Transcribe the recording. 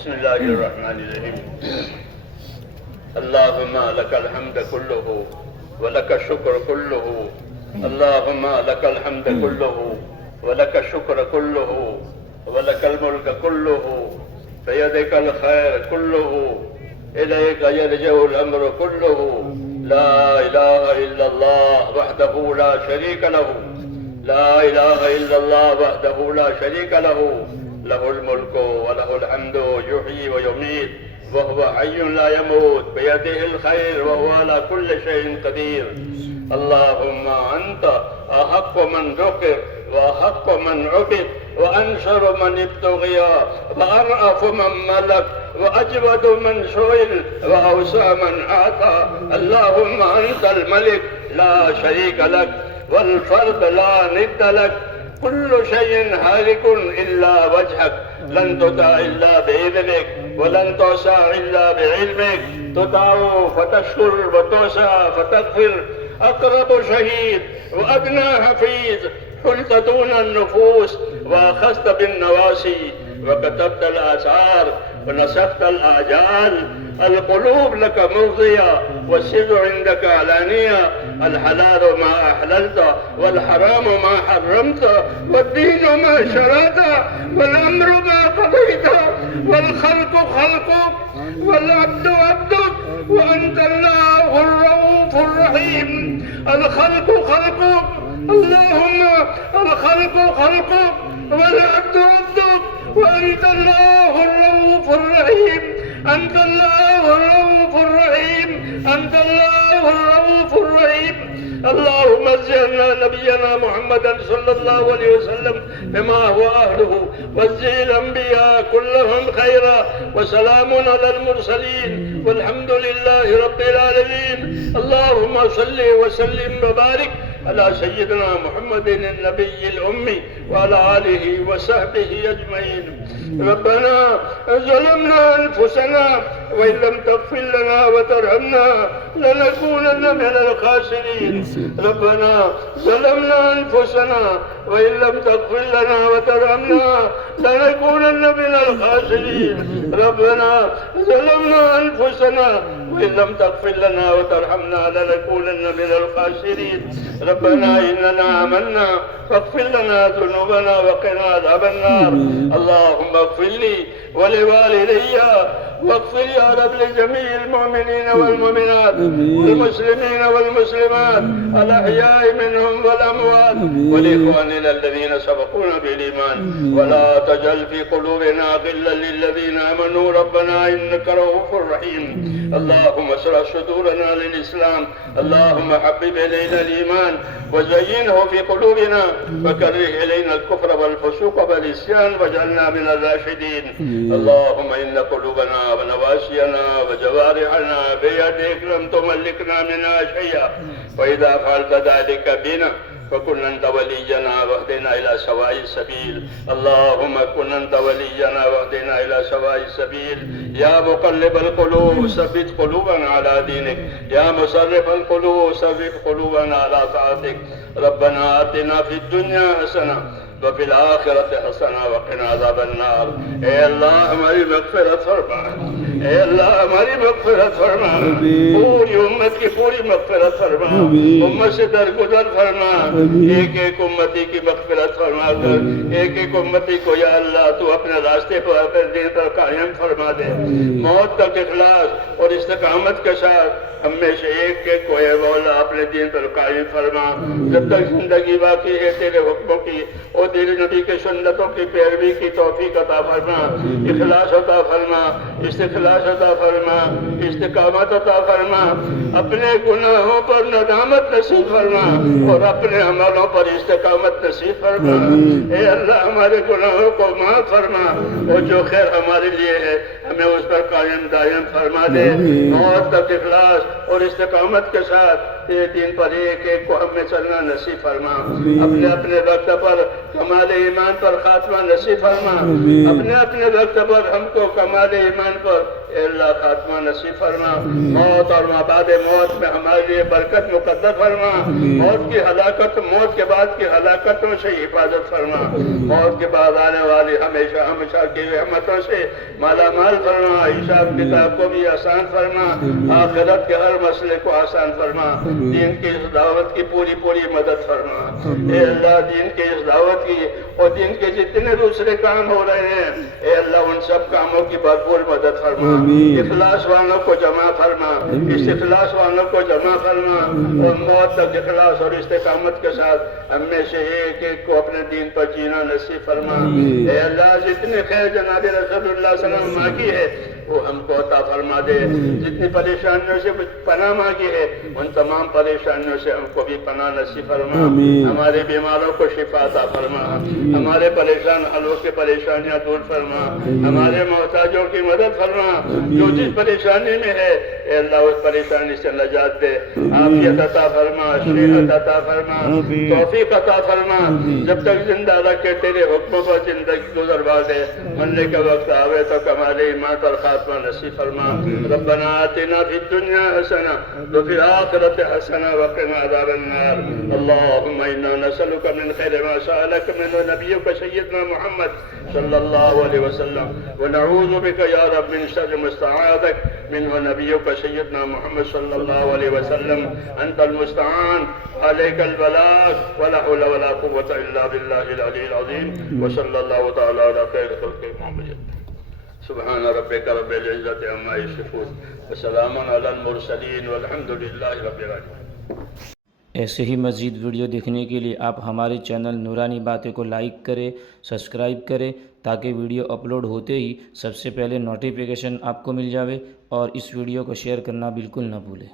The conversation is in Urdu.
بسم الله الرحمن الرحيم. اللهم لك الحمد كله ولك الشكر كله. اللهم لك الحمد كله ولك الشكر كله ولك الملك كله. بيدك الخير كله، إليك يرجع الأمر كله. لا إله إلا الله وحده لا شريك له. لا إله إلا الله وحده لا شريك له. له الملك وله الحمد يحيي ويميت وهو حي لا يموت، بيده الخير وهو على كل شيء قدير. اللهم أنت أحق من ذكر وأحق من عبد وأنشر من ابتغي وأرأف من ملك وأجود من سئل وأوسع من أعطى. اللهم أنت الملك لا شريك لك والفرد لا ند لك. كل شيء هالك إلا وجهك، لن تطاع إلا بإذنك ولن تعصى إلا بعلمك. تطاع فتشكر وتعصى فتغفر. أقرب شهيد وأدنى حفيظ، حلت دون النفوس وأخذت بالنواسي وكتبت الآثار ونسخت الآجال. القلوب لك مرضية والسر عندك علانية. الحلال ما أحللت والحرام ما حرمت والدين ما شرعت والأمر ما قضيت والخلق خلقك والعبد عبدك وأنت الله الرؤوف الرحيم. الخلق خلقك، اللهم الخلق خلقك والعبد عبدك وأنت الله الرؤوف الرحيم. أنت الله الرؤوف الرحيم. أنت الله الرؤوف الرحيم. اللهم زدنا نبينا محمدا صلى الله عليه وسلم بما هو أهله، وزد الأنبياء كلهم خيرا، وسلام على المرسلين والحمد لله رب العالمين. اللهم صل وسلم وبارك على سيدنا محمد النبي الأمي وعلى آله وصحبه أجمعين. ربنا ظلمنا أنفسنا وإن لم تغفر لنا وترحمنا لنكونن من الخاسرين. ربنا ظلمنا أنفسنا وإن لم تغفر لنا وترحمنا لنكونن من الخاسرين. ربنا ظلمنا أنفسنا وإن لم تغفر لنا وترحمنا لنكونن من الخاسرين. ربنا إننا آمنا فاغفر لنا ذنوبنا وقنا عذاب النار. اللهم اغفر لي ولوالدي واغفر يا رب لجميع المؤمنين والمؤمنات والمسلمين والمسلمات الأحياء منهم والأموات ولإخواننا الذين سبقونا بالإيمان. ولا تجعل في قلوبنا غلا للذين آمنوا ربنا إنك رؤوف رحيم. اللهم اشرح صدورنا للإسلام. اللهم حبب إلينا الإيمان وزينه في قلوبنا وكره إلينا الكفر والفسوق والعصيان واجعلنا من الراشدين. اللهم إن قلوبنا ونواسينا وجوارحنا بيدك لم تملكنا منها شيئا، وإذا فعلت ذلك بنا فكن أنت ولينا واهدنا إلى سواء السبيل. اللهم كن أنت ولينا واهدنا إلى سواء السبيل. يا مقلب القلوب ثبت قلوبنا على دينك. يا مصرف القلوب ثبت قلوبنا على طاعتك. ربنا آتنا في الدنيا حسنة وفي الآخرة حسنة وقنا عذاب النار. اے اللہ ہماری مغفرت فرما. اے اللہ ہماری مغفرت فرما. پوری امت کی پوری مغفرت فرما. امت سے درگزر فرما. ایک ایک امتی کی مغفرت فرما کر ایک ایک امتی کو یا اللہ تو اپنے راستے پر اپنے دین پر قائم فرما دے. موت تک اخلاص اور استقامت کے ساتھ ہمیں سے ایک ایک کو اے مولا اپنے دین پر قائم فرما. جب تک زندگی باقی ہے تیرے حکموں کی اور تیرے نبی کے سنتوں کی پیروی کی توفیق عطا فرما. اخلاص عطا فرما، استخلاص عطا فرما، استقامت عطا فرما. اپنے گناہوں پر ندامت نصیب فرما اور اپنے عملوں پر استقامت نصیب فرما. اے اللہ ہمارے گناہوں کو معاف فرما اور جو خیر ہمارے لیے ہے ہمیں اس پر قائم دائم فرما دے. موت تک اخلاص اور استقامت کے ساتھ یہ دین پر ایک ایک کو ہمیں چلنا نصیب فرما. اپنے اپنے وقت پر کمال ایمان پر خاتمہ نصیب فرما. اپنے اپنے وقت پر ہم کو کمال ایمان پر اے اللہ خاتمہ نصیب فرما، موت اور مابعد موت میں ہمارے لیے برکت مقدر فرما، موت کی ہلاکت، موت کے بعد کی ہلاکتوں سے حفاظت فرما، موت کے بعد آنے والی ہمیشہ ہمیشہ کی رحمتوں سے مالا مال فرما، حساب کتاب کو بھی آسان فرما، آخرت کے ہر مسئلے کو آسان فرما، دین کی اس دعوت کی پوری مدد فرما، اے اللہ دین کی اس دعوت کی اور دین کے جتنے دوسرے کام ہو رہے ہیں اے اللہ ان سب کاموں کی بھرپور مدد فرما، اخلاص والوں کو جمع فرما، استخلاص والوں کو جمع فرما، اور موت تک اخلاص اور استقامت کے ساتھ ہم میں سے ایک ایک کو اپنے دین پر جینا نصیب فرما، اے اللہ جتنے خیر جناب رسول اللہ صلی اللہ علیہ وسلم مانگی ہے وہ ہم کو عطا فرما دے، جتنی پریشانیوں سے پناہ مانگی ہے ان تمام پریشانیوں سے ہم کو بھی پناہ نصیب فرما، ہمارے بیماروں کو شفا عطا فرما، ہمارے پریشان حالوں کی پریشانیاں دور فرما، ہمارے محتاجوں کی مدد فرما، جو جس پریشانی میں ہے اے اللہ اس پریشانی سے نجات دے، عافیت عطا فرما، صحت عطا فرما، توفیق عطا فرما، جب تک زندہ رکھے تیرے حکموں پر زندگی گزروا دے، مرنے کا وقت آوے تو کمال ایمان اور خاتمہ نصیب فرما، ربنا آتنا فی الدنیا حسنہ وفی الآخرۃ حسنہ وقنا عذاب النار، اللہم انا نسألک من خیر ما سألک منہ نبیک سیدنا محمد صلی اللہ علیہ وسلم ونعوذ بک یا رب من شر مستعاذک منہ نبیک سیدنا محمد صلی اللہ علیہ وسلم، انت المستعان علیک البلاغ ولا حول ولا قوة الا باللہ العلی العظیم، وصلی اللہ تعالی علی خیر خلق محمد، سبحان ربک رب العزت عما یصفون وسلام علی المرسلین والحمد للہ رب العالمین۔ ایسے ہی مزید ویڈیو دیکھنے کے لیے آپ ہمارے چینل نورانی باتیں کو لائک کریں، سبسکرائب کریں تاکہ ویڈیو اپلوڈ ہوتے ہی سب سے پہلے نوٹیفیکیشن آپ کو مل جاوے، اور اس ویڈیو کو شیئر کرنا بالکل نہ بھولیں۔